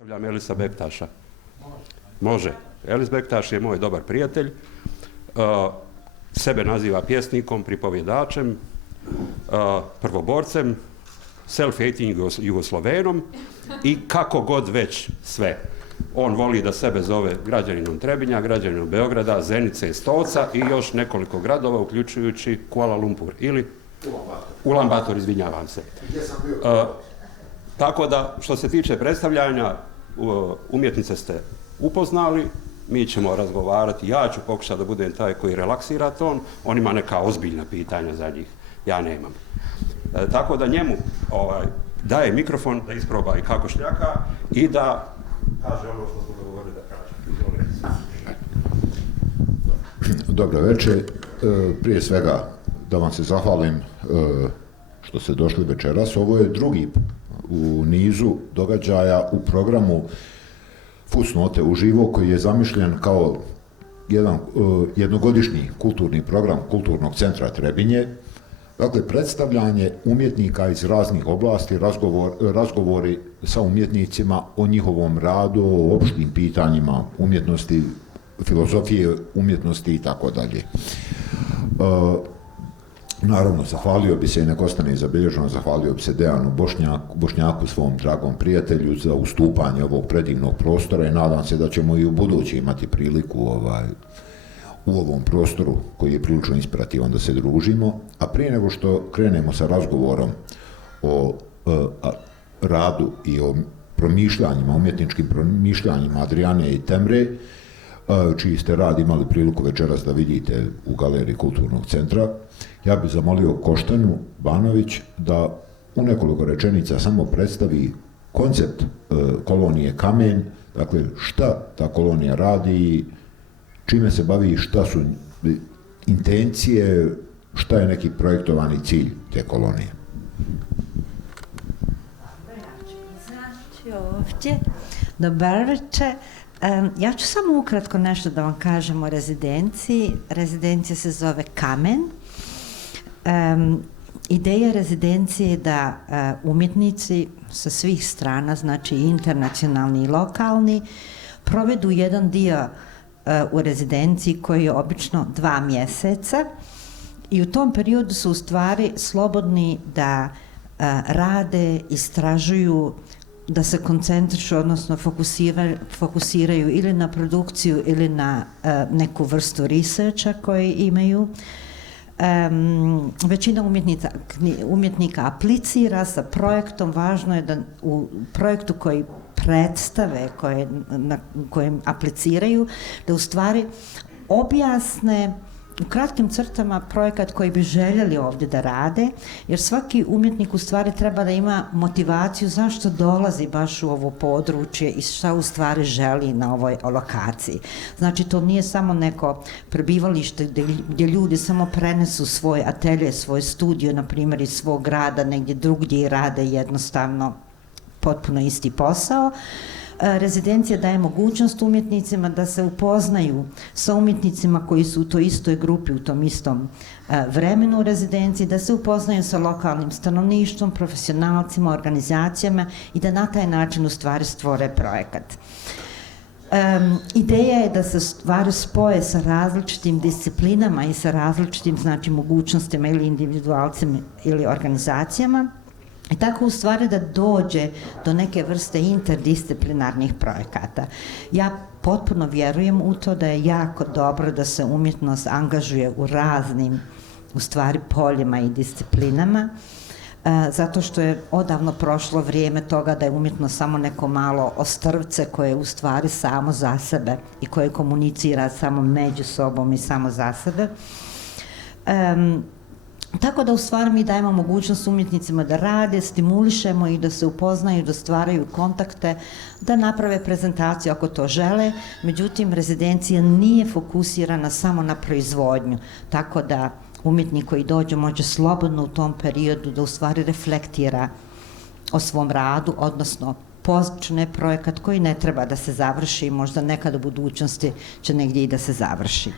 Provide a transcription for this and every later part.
Nastavljam Elisa Bektaša. Može. Elis Bektaš je moj dobar prijatelj. Sebe naziva pjesnikom, pripovjedačem, prvoborcem, self-hating Jugoslovenom i kako god već sve. On voli da sebe zove građaninom Trebinja, građaninom Beograda, Zenice i Stolca i još nekoliko gradova, uključujući Kuala Lumpur ili Ulan Bator, izvinjavam se. Tako da, što se tiče predstavljanja, umjetnice ste upoznali, mi ćemo razgovarati, ja ću pokušati da budem taj koji relaksira ton, on ima neka ozbiljna pitanja za njih, ja nemam. Tako da njemu daje mikrofon da isproba i kako šljaka i da kaže ono što smo dogovorili da kaže. Dobro večer. Prije svega da vam se zahvalim što ste došli večeras. Ovo je drugi u nizu događaja u programu Fusnote Уживо, koji je zamišljen kao jednogodišnji kulturni program Kulturnog centra Trebinje. Dakle, predstavljanje umjetnika iz raznih oblasti, razgovori sa umjetnicima o njihovom radu, o opštim pitanjima umjetnosti, filozofije umjetnosti i tako dalje. Naravno, zahvalio bi se, i nek ostane zabilježeno, zahvalio bi se Dejanu Bošnjaku, svom dragom prijatelju, za ustupanje ovog predivnog prostora i nadam se da ćemo i u budući imati priliku u ovom prostoru koji je prilično inspirativan da se družimo. A prije nego što krenemo sa razgovorom o radu i o promišljanjima, umjetničkim promišljanjima Adriane i Temre, čiji ste rad imali priliku večeras da vidite u galeriji Kulturnog centra, ja bih zamolio Koštanu Banović da u nekoliko rečenica samo predstavi koncept kolonije Kamen, dakle šta ta kolonija radi, čime se bavi, šta su intencije, šta je neki projektovani cilj te kolonije. Znači ovdje, dobar večer. Ja ću samo ukratko nešto da vam kažem o rezidenciji. Rezidencija se zove Kamen. Ideja rezidencije je da umjetnici sa svih strana, znači internacionalni i lokalni, provedu jedan dio u rezidenciji koji je obično 2 mjeseca i u tom periodu su u stvari slobodni da rade, istražuju, da se koncentrišu, odnosno fokusiraju ili na produkciju ili na neku vrstu researcha koji imaju. Većina umjetnika aplicira sa projektom. Važno je da u projektu koji predstave, na kojem apliciraju, da u stvari objasne u kratkim crtama projekat koji bi željeli ovdje da rade, jer svaki umjetnik u stvari treba da ima motivaciju zašto dolazi baš u ovo područje i šta u stvari želi na ovoj lokaciji. Znači, to nije samo neko prebivalište gdje ljudi samo prenesu svoj atelje, svoj studio, na primjer, iz svog grada negdje drugdje i rade jednostavno potpuno isti posao. Rezidencija daje mogućnost umjetnicima da se upoznaju sa umjetnicima koji su u toj istoj grupi, u tom istom vremenu u rezidenciji, da se upoznaju sa lokalnim stanovništvom, profesionalcima, organizacijama i da na taj način u stvari stvore projekat. Ideja je da se stvari spoje sa različitim disciplinama i sa različitim, znači, mogućnostima ili individualcima ili organizacijama, i tako u stvari da dođe do neke vrste interdisciplinarnih projekata. Ja potpuno vjerujem u to da je jako dobro da se umjetnost angažuje u raznim, u stvari, poljima i disciplinama, zato što je odavno prošlo vrijeme toga da je umjetnost samo neko malo ostrvce koje je u stvari samo za sebe i koje komunicira samo među sobom i samo za sebe. Tako da u stvari mi dajemo mogućnost umjetnicima da rade, stimulišemo ih da se upoznaju, da stvaraju kontakte, da naprave prezentaciju ako to žele. Međutim, rezidencija nije fokusirana samo na proizvodnju, tako da umjetnik koji dođe može slobodno u tom periodu da u stvari reflektira o svom radu, odnosno počne projekat koji ne treba da se završi, možda nekad u budućnosti će negdje i da se završi.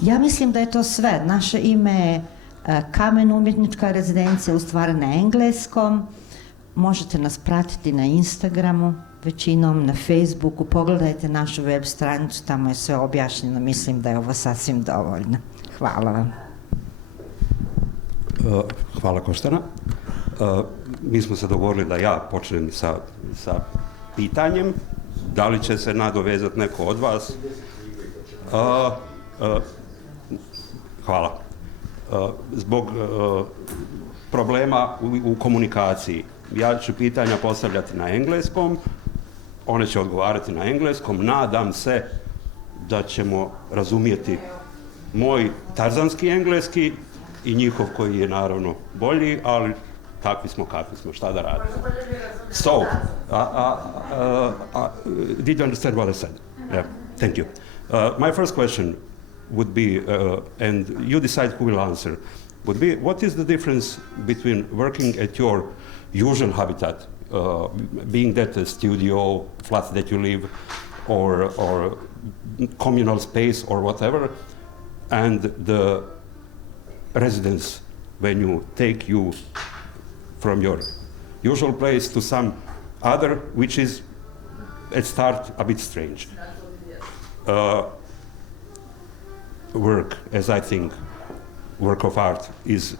Ja mislim da je to sve. Naše ime je Kamen umjetnička rezidencija, u stvari na engleskom. Možete nas pratiti na Instagramu, većinom na Facebooku. Pogledajte našu web stranicu, tamo je sve objašnjeno. Mislim da je ovo sasvim dovoljno. Hvala vam. Hvala Koštana. Mi smo se dogovorili da ja počnem sa pitanjem. Da li će se nadovezati neko od vas? Hvala. Zbog problema u komunikaciji. Ja ću pitanja postavljati na engleskom, one će odgovarati na engleskom. Nadam se da ćemo razumijeti moj tarzanski engleski i njihov koji je naravno bolji, ali kakvi smo, šta da radimo. So, did you understand what I said? Yeah, thank you. My first question would be, and you decide who will answer, would be, what is the difference between working at your usual habitat, being that a studio, flat that you live, or communal space or whatever, and the residence when you take you from your usual place to some other, which is at start a bit strange. Work, as I think, work of art is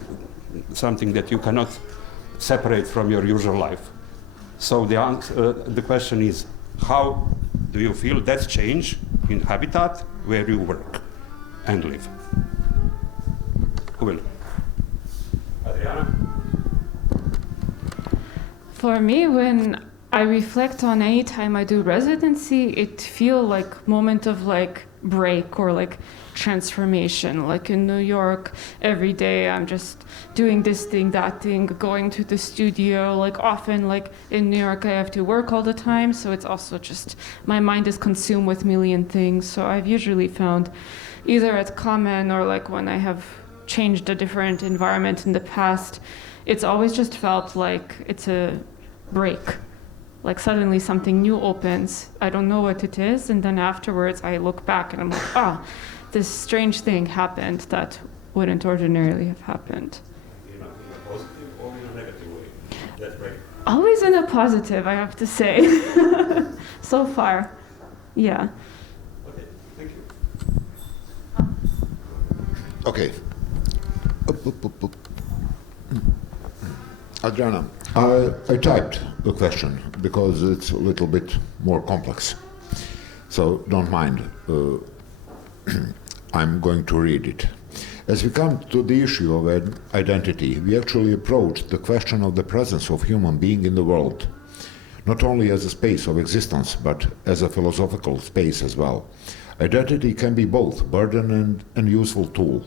something that you cannot separate from your usual life. So the question is, how do you feel that change in habitat where you work and live? Who will? Adriana? For me, when I reflect on any time I do residency, it feels like moment of like break or like transformation. Like in New York, every day I'm just doing this thing, that thing, going to the studio. Like often, like in New York, I have to work all the time, so it's also just my mind is consumed with million things. So I've usually found either at Kammen or like when I have changed a different environment in the past, it's always just felt like it's a break. Like suddenly something new opens, I don't know what it is, and then afterwards I look back and I'm like, oh, this strange thing happened that wouldn't ordinarily have happened. In a positive or in a negative way? That break? Always in a positive, I have to say. So far, yeah. Okay, thank you. Okay. Adriana, I typed the question because it's a little bit more complex. So don't mind. I'm going to read it. As we come to the issue of identity, we actually approach the question of the presence of human being in the world, not only as a space of existence, but as a philosophical space as well. Identity can be both burden and useful tool.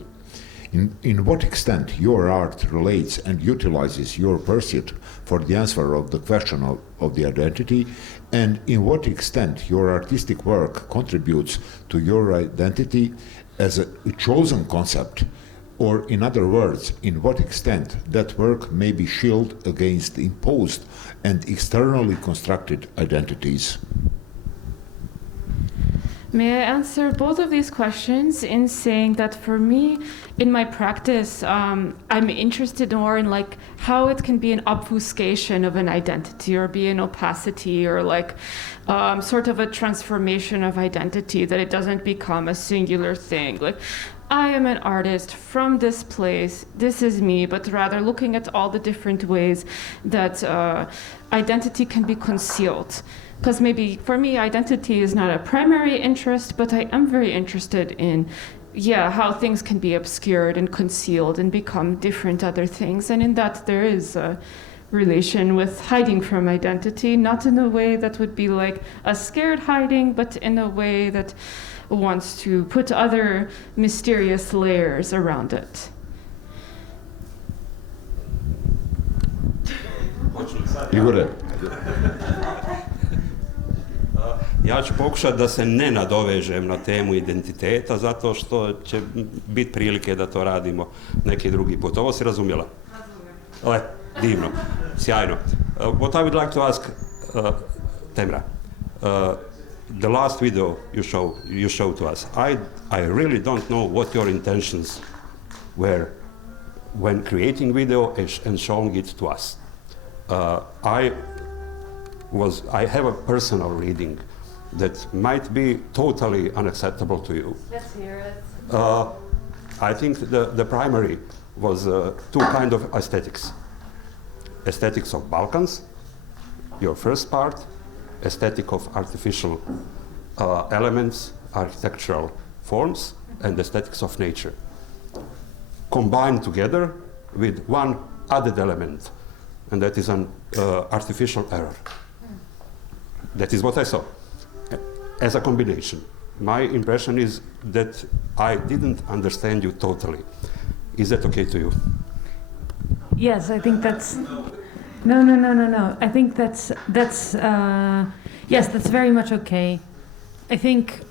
In what extent your art relates and utilizes your pursuit for the answer of the question of the identity, and in what extent your artistic work contributes to your identity as a chosen concept, or in other words, in what extent that work may be shielded against imposed and externally constructed identities. May I answer both of these questions in saying that for me, in my practice, I'm interested more in like how it can be an obfuscation of an identity or be an opacity or like sort of a transformation of identity, that it doesn't become a singular thing. Like, I am an artist from this place, this is me, but rather looking at all the different ways that identity can be concealed. Because maybe for me, identity is not a primary interest, but I am very interested in, how things can be obscured and concealed and become different other things. And in that, there is a relation with hiding from identity, not in a way that would be like a scared hiding, but in a way that wants to put other mysterious layers around it. Igor. Ja ću pokušati da se ne nadovežem na temu identiteta, zato što će biti prilike da to radimo neki drugi put. Ovo si razumjela? Razumijem. Divno, sjajno. What I would like to ask Temra, the last video you showed to us, I really don't know what your intentions were when creating video and showing it to us. I was, I have a personal reading that might be totally unacceptable to you. Let's hear it. I think the primary was two kinds of aesthetics. Aesthetics of Balkans, your first part, aesthetic of artificial elements, architectural forms, and aesthetics of nature. Combined together with one added element, and that is an artificial error. That is what I saw as a combination. My impression is that I didn't understand you totally. Is that okay to you? Yes, I think that's... No. I think that's yes, that's very much okay. I think...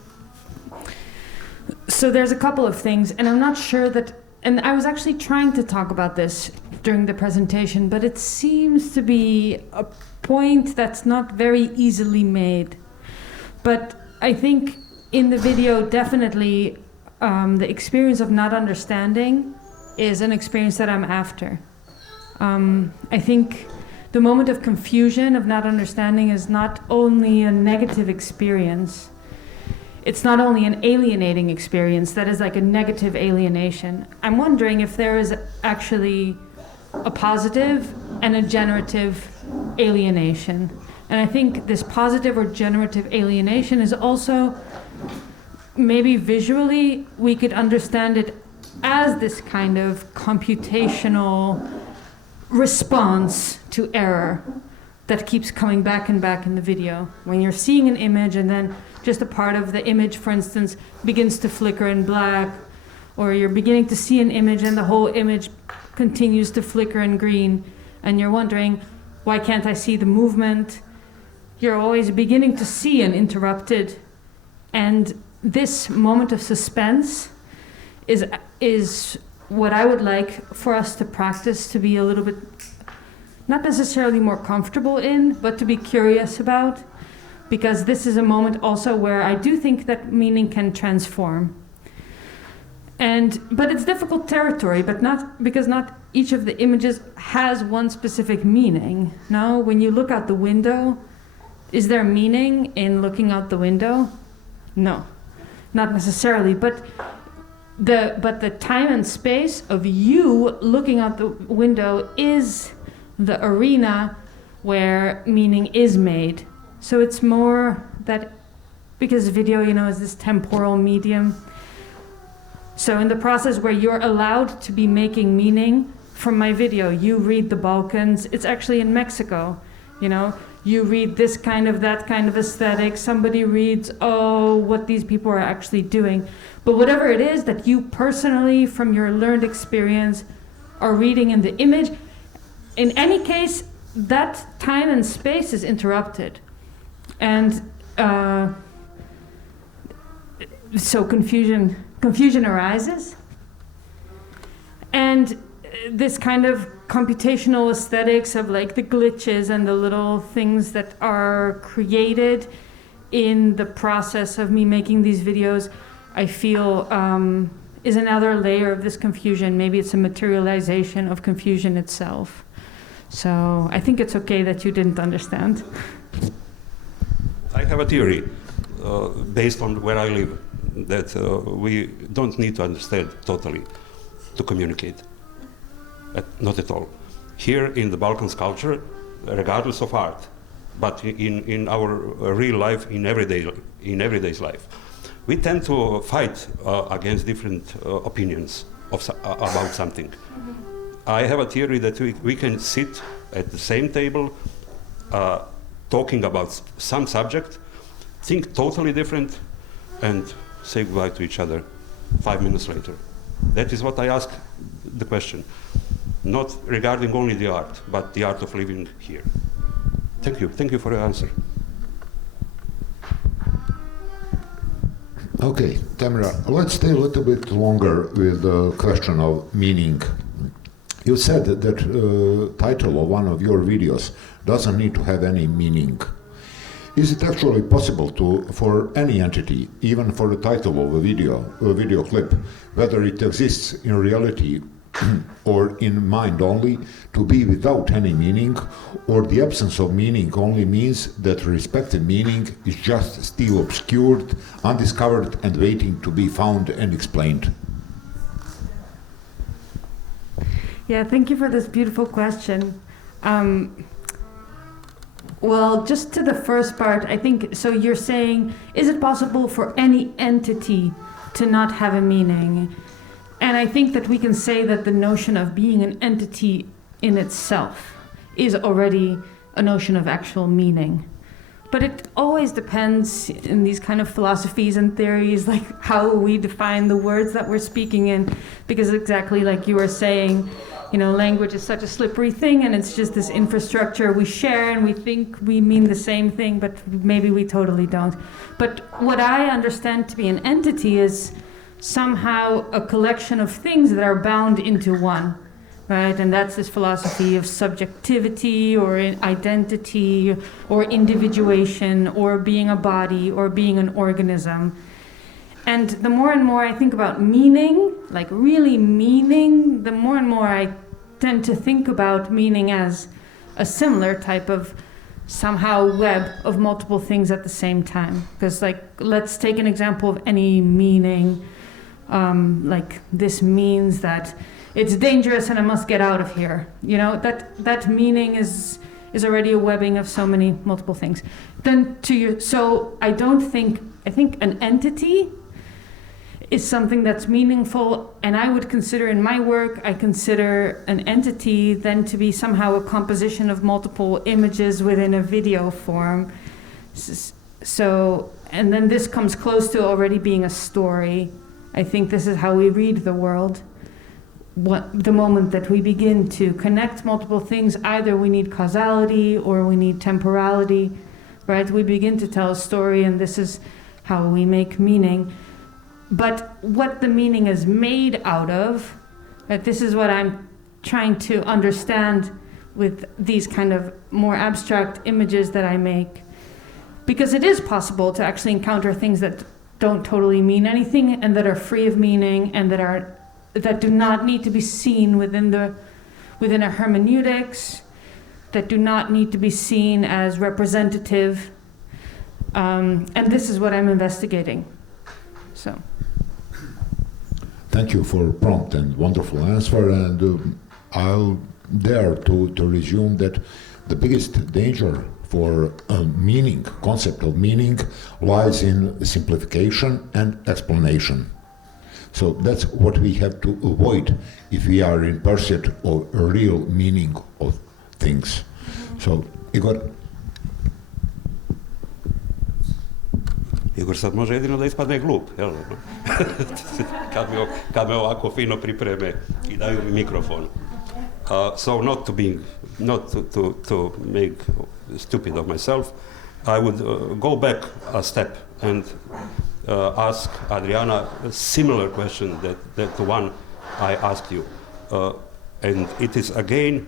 So there's a couple of things, and I'm not sure that... And I was actually trying to talk about this during the presentation, but it seems to be a point that's not very easily made. But I think in the video, definitely, the experience of not understanding is an experience that I'm after. I think the moment of confusion, of not understanding, is not only a negative experience. It's not only an alienating experience, that is like a negative alienation. I'm wondering if there is actually a positive and a generative alienation. And I think this positive or generative alienation is also, maybe visually, we could understand it as this kind of computational response to error that keeps coming back and back in the video. When you're seeing an image and then just a part of the image, for instance, begins to flicker in black, or you're beginning to see an image and the whole image continues to flicker in green, and you're wondering, why can't I see the movement? You're always beginning to see an interrupted, and this moment of suspense is what I would like for us to practice, to be a little bit, not necessarily more comfortable in, but to be curious about, because this is a moment also where I do think that meaning can transform. But it's difficult territory, but not because not each of the images has one specific meaning. No, when you look out the window, is there meaning in looking out the window? No, not necessarily, but the time and space of you looking out the window is the arena where meaning is made. So it's more that, because video, is this temporal medium. So in the process where you're allowed to be making meaning from my video, you read the Balkans, it's actually in Mexico, you read this kind of, that kind of aesthetic, somebody reads, what these people are actually doing. But whatever it is that you personally, from your learned experience, are reading in the image, in any case, that time and space is interrupted. And so confusion arises. And this kind of computational aesthetics of like the glitches and the little things that are created in the process of me making these videos, I feel is another layer of this confusion. Maybe it's a materialization of confusion itself. So I think it's okay that you didn't understand. I have a theory based on where I live, that we don't need to understand totally to communicate. Not at all. Here in the Balkans culture, regardless of art, but in our real life, in everyday's life, we tend to fight against different opinions about something. I have a theory that we can sit at the same table talking about some subject, think totally different, and say goodbye to each other 5 minutes later. That is what I ask the question. Not regarding only the art, but the art of living here. Thank you. Thank you for your answer. Okay, Tamara, let's stay a little bit longer with the question of meaning. You said that the title of one of your videos doesn't need to have any meaning. Is it actually possible for any entity, even for the title of a video clip, whether it exists in reality or in mind only, to be without any meaning, or the absence of meaning only means that respective meaning is just still obscured, undiscovered, and waiting to be found and explained? Yeah, thank you for this beautiful question. Well, just to the first part, I think, so you're saying, is it possible for any entity to not have a meaning? And I think that we can say that the notion of being an entity in itself is already a notion of actual meaning. But it always depends in these kind of philosophies and theories, like how we define the words that we're speaking in, because exactly like you were saying, you know, language is such a slippery thing, and it's just this infrastructure we share, and we think we mean the same thing, but maybe we totally don't. But what I understand to be an entity is somehow a collection of things that are bound into one, right? And that's this philosophy of subjectivity or identity or individuation or being a body or being an organism. And the more and more I think about meaning, like really meaning, the more and more I tend to think about meaning as a similar type of somehow web of multiple things at the same time. Because like, let's take an example of any meaning. Like this means that it's dangerous and I must get out of here. You know, that meaning is already a webbing of so many multiple things. Then so I think an entity is something that's meaningful, and I would consider in my work, I consider an entity then to be somehow a composition of multiple images within a video form. So, and then this comes close to already being a story. I think this is how we read the world. The moment that we begin to connect multiple things, either we need causality or we need temporality, right? We begin to tell a story, and this is how we make meaning. But what the meaning is made out of, right, this is what I'm trying to understand with these kind of more abstract images that I make. Because it is possible to actually encounter things that don't totally mean anything and that are free of meaning and that do not need to be seen within a hermeneutics, that do not need to be seen as representative. And this is what I'm investigating. So. Thank you for a prompt and wonderful answer, and I'll dare to resume that the biggest danger for meaning, concept of meaning, lies in simplification and explanation. So that's what we have to avoid if we are in pursuit of a real meaning of things. So, Igor? Igor sad može jedino da ispadne glup, jel? kad me ovako fino pripreme i daju mi mikrofon. So not to make stupid of myself, I would go back a step and ask Adriana a similar question that the one I asked you. And it is again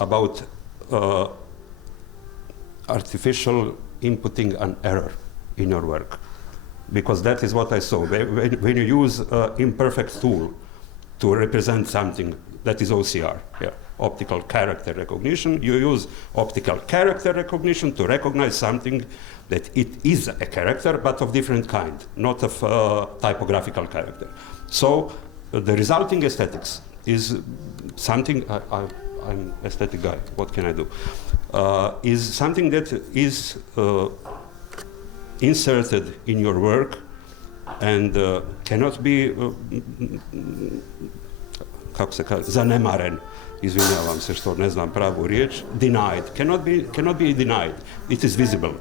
about artificial inputting an error in your work, because that is what I saw. When you use imperfect tool to represent something, that is OCR, yeah, optical character recognition. You use optical character recognition to recognize something that it is a character, but of different kind, not of typographical character. So the resulting aesthetics is something, I'm aesthetic guy, what can I do? Is something that is inserted in your work and cannot be kako se kaže, zanemaren, izvinjavam se što ne znam pravu riječ, denied, cannot be denied, it is visible.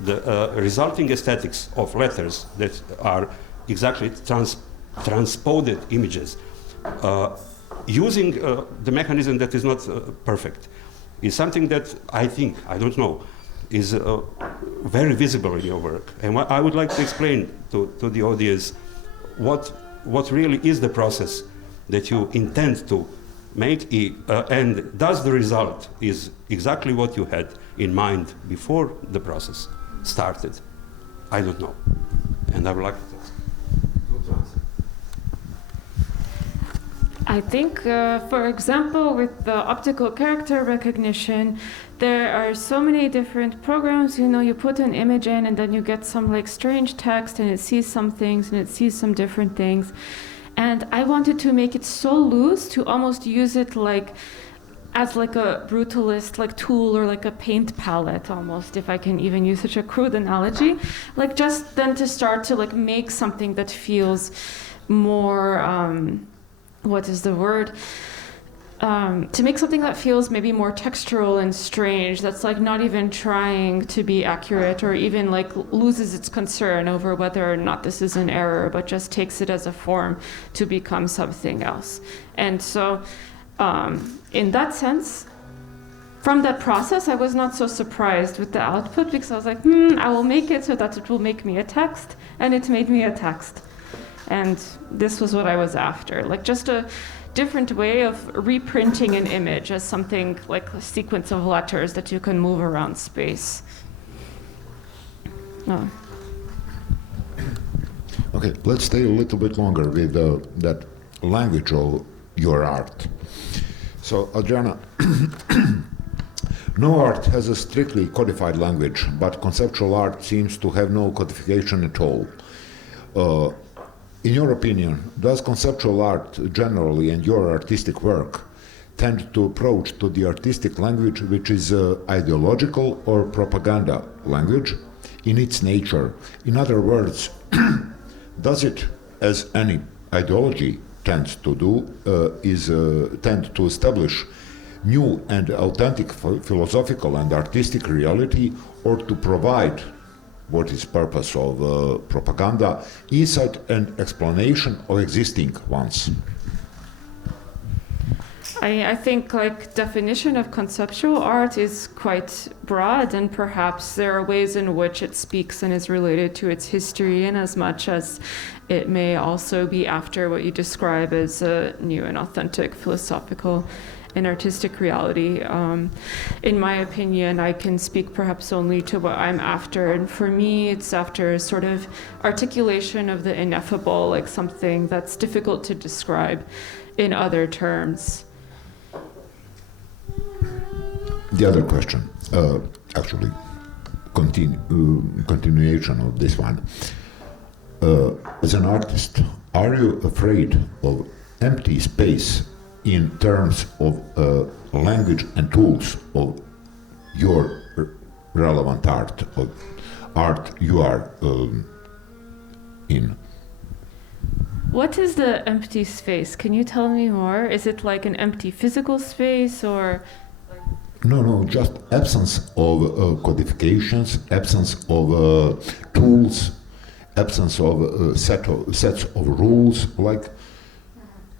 The resulting aesthetics of letters that are exactly transposed images, using the mechanism that is not perfect, is something that I think, I don't know, is very visible in your work. And what I would like to explain to the audience what really is the process that you intend to make, and does the result is exactly what you had in mind before the process started? I don't know. And I would like to answer. I think, for example, with the optical character recognition, there are so many different programs. You know, you put an image in and then you get some like strange text and it sees some things and it sees some different things. And I wanted to make it so loose to almost use it like as like a brutalist like tool or like a paint palette almost, if I can even use such a crude analogy. Like just then to start to like make something that feels more, what is the word? To make something that feels maybe more textural and strange, that's like not even trying to be accurate or even like loses its concern over whether or not this is an error, but just takes it as a form to become something else. And so in that sense, from that process, I was not so surprised with the output because I was like, I will make it so that it will make me a text, and it made me a text. And this was what I was after, like just a different way of reprinting an image as something like a sequence of letters that you can move around space. Oh. Okay, let's stay a little bit longer with that language of your art. So, Adriana, no art has a strictly codified language, but conceptual art seems to have no codification at all. In your opinion, does conceptual art generally and your artistic work tend to approach to the artistic language which is ideological or propaganda language in its nature? In other words, does it, as any ideology tends to do, tend to establish new and authentic philosophical and artistic reality, or to provide what is purpose of propaganda, insight and explanation of existing ones? I think like definition of conceptual art is quite broad, and perhaps there are ways in which it speaks and is related to its history, in as much as it may also be after what you describe as a new and authentic philosophical and artistic reality. In my opinion, I can speak perhaps only to what I'm after, and for me it's after a sort of articulation of the ineffable, like something that's difficult to describe in other terms. The other question, actually, continuation of this one. As an artist, are you afraid of empty space in terms of language and tools of your relevant art, of art you are in? What is the empty space? Can you tell me more? Is it like an empty physical space, or? No, just absence of codifications, absence of tools, absence of sets of rules, like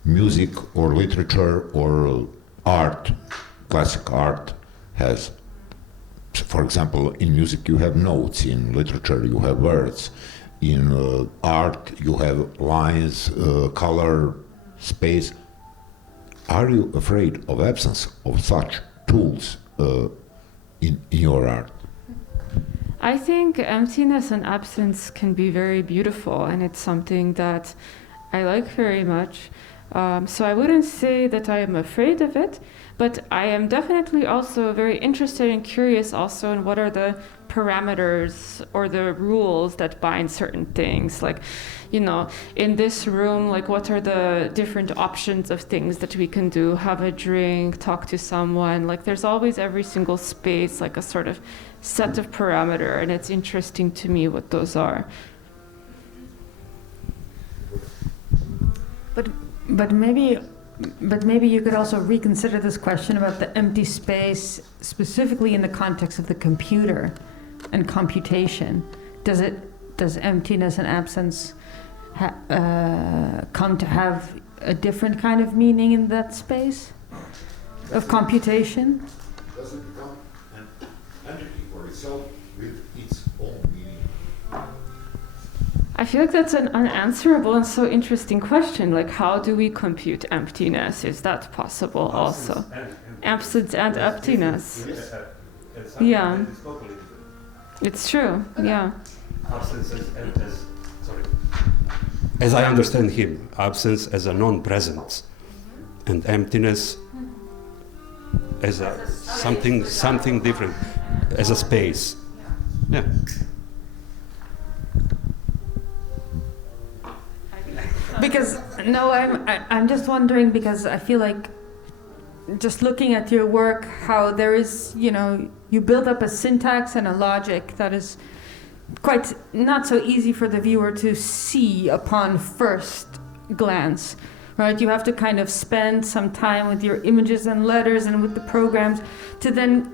music or literature or art. Classic art has, for example, in music you have notes, in literature you have words, in art you have lines, color, space. Are you afraid of absence of such tools in your art? I think emptiness and absence can be very beautiful, and it's something that I like very much. So I wouldn't say that I am afraid of it, but I am definitely also very interested and curious also in what are the parameters or the rules that bind certain things. Like, you know, in this room, like what are the different options of things that we can do? Have a drink, talk to someone. Like there's always every single space like a sort of set of parameter, and it's interesting to me what those are. But maybe you could also reconsider this question about the empty space, specifically in the context of the computer and computation. Does emptiness and absence come to have a different kind of meaning in that space of computation? Does it become an entity for itself with its own meaning? I feel like that's an unanswerable and so interesting question. Like, how do we compute emptiness? Is that possible also? Absence and emptiness. Yeah. It's true, yeah. Absence as I understand him, absence as a non-presence. and emptiness as something different, as a space. Yeah. Because no, I'm just wondering, because I feel like just looking at your work, how there is, you know, you build up a syntax and a logic that is quite not so easy for the viewer to see upon first glance, right? You have to kind of spend some time with your images and letters and with the programs to then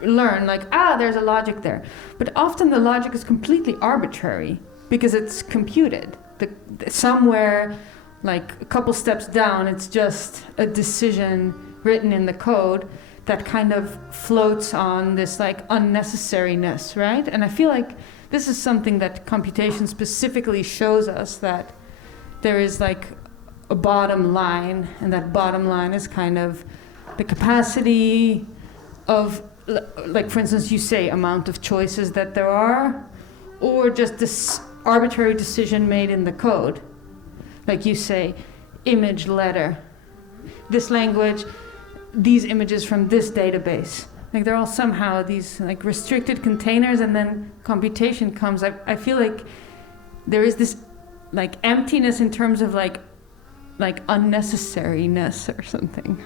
learn, like, there's a logic there. But often the logic is completely arbitrary because it's computed. Somewhere, like a couple steps down, it's just a decision written in the code that kind of floats on this like unnecessariness, right? And I feel like this is something that computation specifically shows us, that there is like a bottom line, and that bottom line is kind of the capacity of, like, for instance, you say amount of choices that there are, or just this arbitrary decision made in the code. Like you say, image, letter, this language, these images from this database. Like they're all somehow these like restricted containers, and then computation comes. I feel like there is this like emptiness in terms of like unnecessariness or something.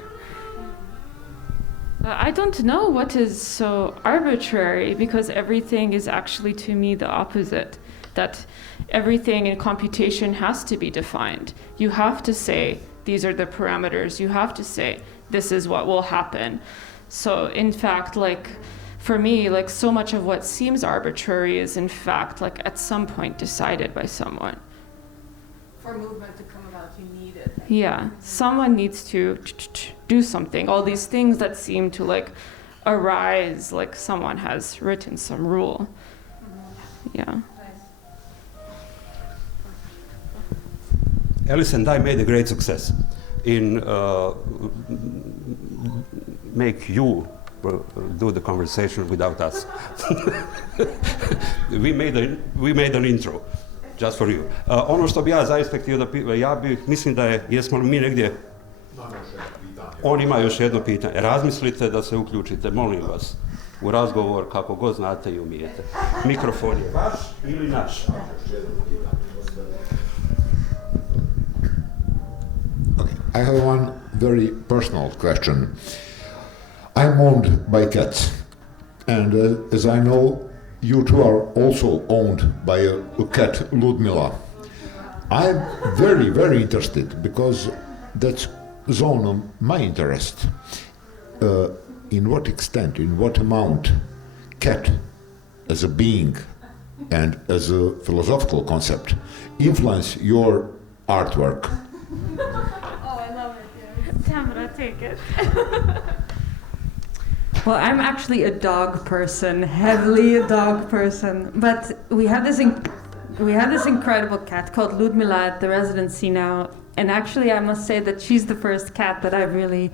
I don't know what is so arbitrary, because everything is actually, to me, the opposite. That everything in computation has to be defined. You have to say, these are the parameters. You have to say, this is what will happen. So in fact, like, for me, like, so much of what seems arbitrary is in fact, like, at some point decided by someone. For movement to come about, you need it. Yeah, someone needs to do something. All these things that seem to like arise, like someone has written some rule. Yeah. Ellis and I made a great success in make you do the conversation without us. we made an intro just for you. Ono što bi ja zaista htio da mislim da je, jesmo li mi negdje... On ima još jedno pitanje. Razmislite da se uključite, molim vas, u razgovor kako god znate i umijete. Mikrofon je vaš ili naš? I have one very personal question. I'm owned by cats, and as I know, you two are also owned by a cat, Ludmila. I'm very, very interested, because that's zone of my interest. In what extent, in what amount, cat as a being and as a philosophical concept influence your artwork? Tamara, take it. Well, I'm actually a dog person, heavily a dog person. But we have this incredible cat called Ludmila at the Residency now. And actually, I must say that she's the first cat that I've really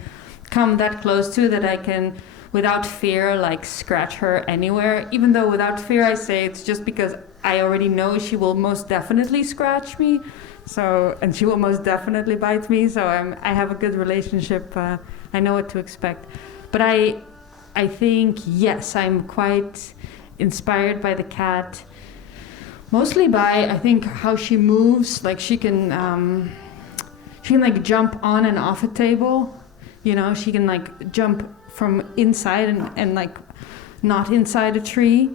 come that close to, that I can, without fear, like scratch her anywhere. Even though without fear, I say it's just because I already know she will most definitely scratch me. So, and she will most definitely bite me. So I have a good relationship. I know what to expect. But I think, yes, I'm quite inspired by the cat. Mostly by, I think, how she moves. Like she can like jump on and off a table. You know, she can like jump from inside and like not inside a tree.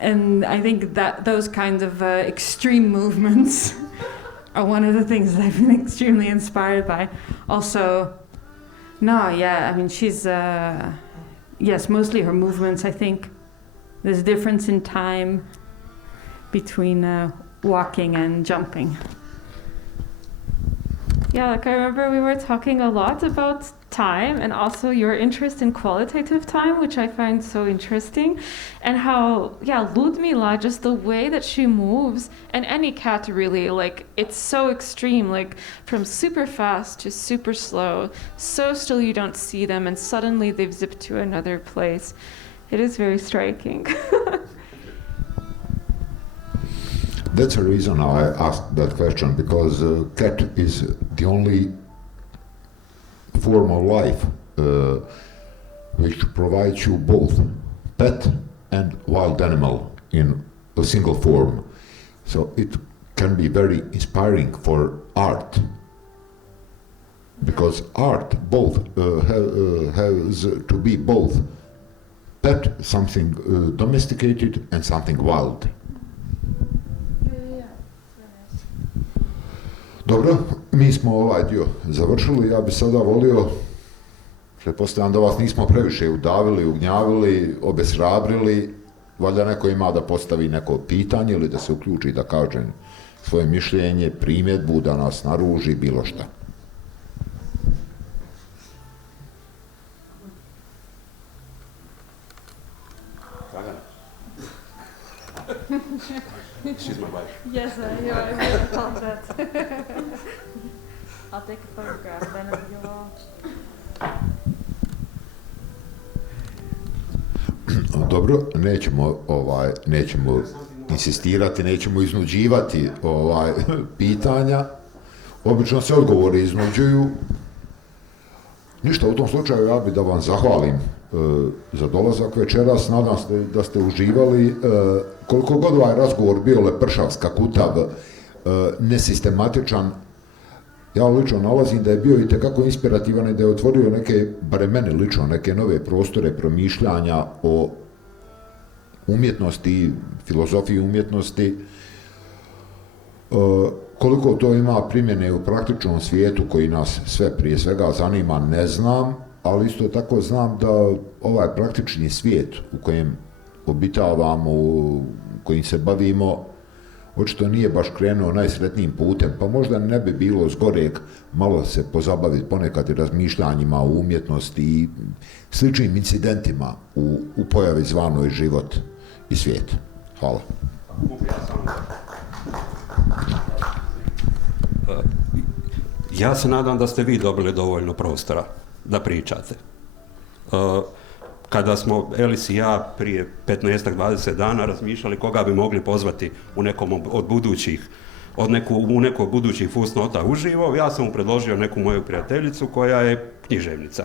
And I think that those kinds of extreme movements are one of the things that I've been extremely inspired by. Also, I mean, she's, yes, mostly her movements, I think. There's a difference in time between walking and jumping. Yeah, like I remember we were talking a lot about time, and also your interest in qualitative time, which I find so interesting, and how, Ludmila, just the way that she moves, and any cat really, like, it's so extreme, like from super fast to super slow, so still you don't see them, and suddenly they've zipped to another place. It is very striking. That's the reason I asked that question, because cat is the only form of life which provides you both pet and wild animal in a single form. So it can be very inspiring for art, because art both has to be both pet, something domesticated, and something wild. Dobro, mi smo ovaj dio završili. Ja bi sada volio, pretpostavljam da vas nismo previše udavili, ugnjavili, obeshrabrili. Valjda neko ima da postavi neko pitanje ili da se uključi da kaže svoje mišljenje, primjedbu, da nas naruži, bilo šta. She's my wife. Yes, I thought that. I'll take a photograph, then you'll all... Dobro, nećemo insistirati, nećemo iznuđivati pitanja. Obično se odgovori iznuđuju. Ništa, u tom slučaju ja bih da vam zahvalim za dolazak večeras. Nadam se da ste uživali. Koliko god ovaj razgovor bio lepršav, skakutav, nesistematičan, ja lično nalazim da je bio itekako inspirativan i da je otvorio neke, barem meni lično, neke nove prostore promišljanja o umjetnosti, filozofiji umjetnosti. Koliko to ima primjene u praktičnom svijetu koji nas sve prije svega zanima, ne znam, ali isto tako znam da ovaj praktični svijet u kojem obitavamo, kojim se bavimo, očito nije baš krenuo najsretnijim putem, pa možda ne bi bilo zgoreg malo se pozabaviti ponekad i razmišljanjima o umjetnosti i sličnim incidentima u pojavi zvanoj život i svijet. Hvala. Ja se nadam da ste vi dobili dovoljno prostora da pričate. Kada smo Elis i ja prije 15-20 dana razmišljali koga bi mogli pozvati u nekom od budućih, u neko od budućih Fusnota Uživo, ja sam mu predložio neku moju prijateljicu koja je književnica.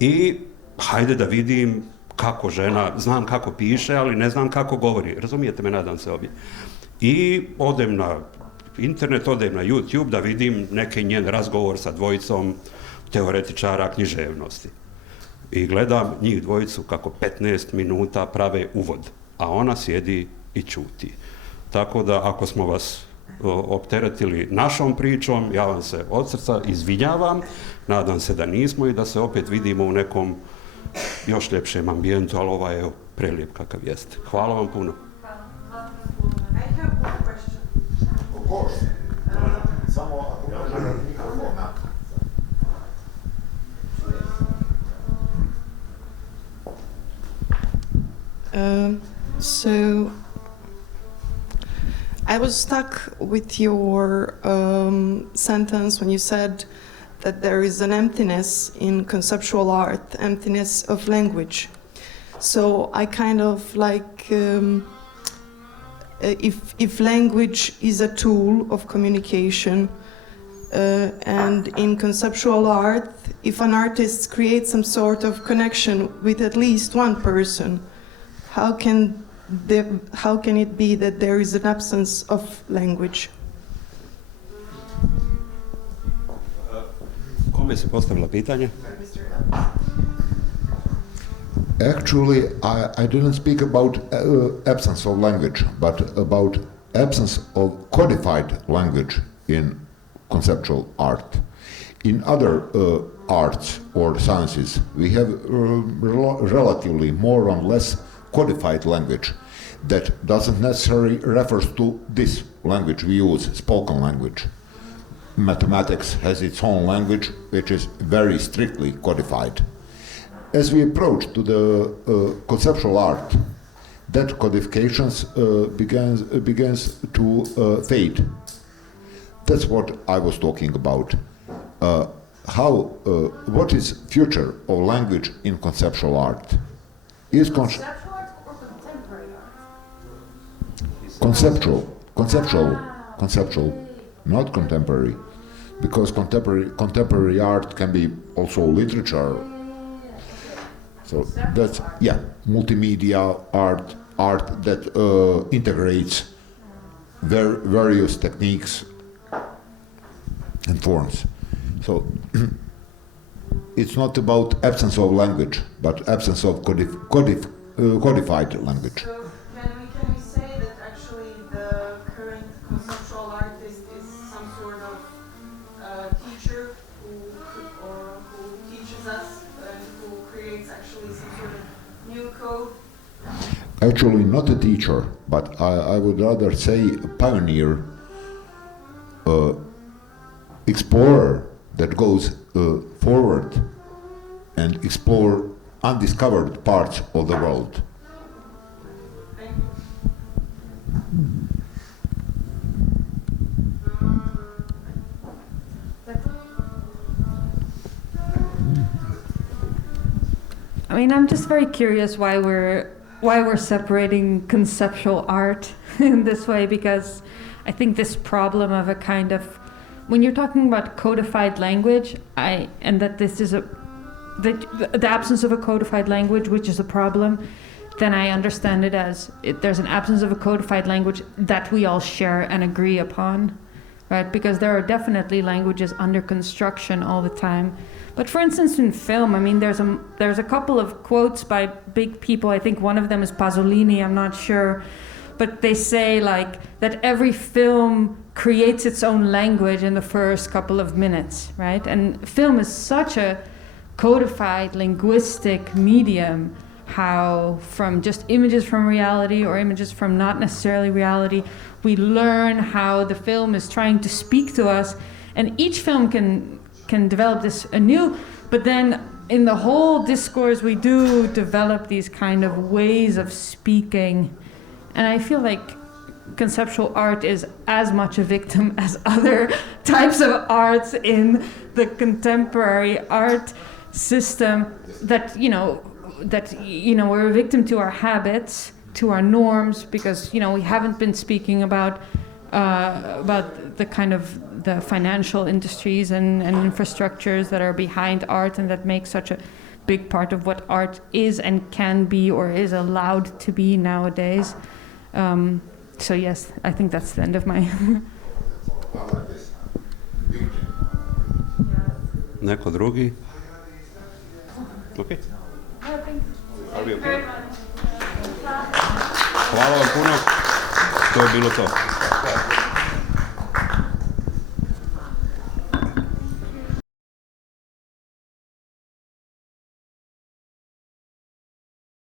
I hajde da vidim kako žena, znam kako piše, ali ne znam kako govori. Razumijete me, nadam se obje. I odem na internet, odem na YouTube da vidim neki njen razgovor sa dvojicom teoretičara književnosti. I gledam njih dvojicu kako 15 minuta prave uvod, a ona sjedi i ćuti. Tako da ako smo vas opteretili našom pričom, ja vam se od srca izvinjavam, nadam se da nismo i da se opet vidimo u nekom još ljepšem ambijentu, ali ovaj je prelijep kakav jeste. Hvala vam puno. So I was stuck with your sentence when you said that there is an emptiness in conceptual art, emptiness of language. So I kind of like, if language is a tool of communication, and in conceptual art, if an artist creates some sort of connection with at least one person, how can it be that there is an absence of language? Kome si postavila pitanje? Actually, I didn't speak about absence of language, but about absence of codified language in conceptual art. In other arts or sciences, we have relatively more or less codified language that doesn't necessarily refer to this language we use, spoken language. Mathematics has its own language, which is very strictly codified. As we approach to the conceptual art, that codifications begins to fade. That's what I was talking about. What is future of language in conceptual art? Is conceptual art or contemporary art? Conceptual, not contemporary. because contemporary art can be also literature. So that's, yeah, multimedia art that integrates various techniques and forms. So it's not about absence of language, but absence of codified language. So can we say that actually the current conceptual artist is some sort of teacher who teaches us and who creates actually some sort of new code? Actually not a teacher, but I would rather say a pioneer, explorer that goes forward and explore undiscovered parts of the world. I mean, I'm just very curious why we're separating conceptual art in this way, because I think this problem of a kind of, when you're talking about codified language, and that this is the absence of a codified language, which is a problem, then I understand it as there's an absence of a codified language that we all share and agree upon, right? Because there are definitely languages under construction all the time. But for instance, in film, I mean, there's a couple of quotes by big people. I think one of them is Pasolini, I'm not sure. But they say like that every film creates its own language in the first couple of minutes, right? And film is such a codified linguistic medium, how from just images from reality or images from not necessarily reality, we learn how the film is trying to speak to us. And each film can develop this anew, but then in the whole discourse we do develop these kind of ways of speaking. And I feel like conceptual art is as much a victim as other types of arts in the contemporary art system, that we're a victim to our habits, to our norms, because we haven't been speaking about the kind of the financial industries and infrastructures that are behind art and that make such a big part of what art is and can be or is allowed to be nowadays. So yes, I think that's the end of my... Neko drugi? Okay. Are we okay? Hvala vam puno. To je bilo to.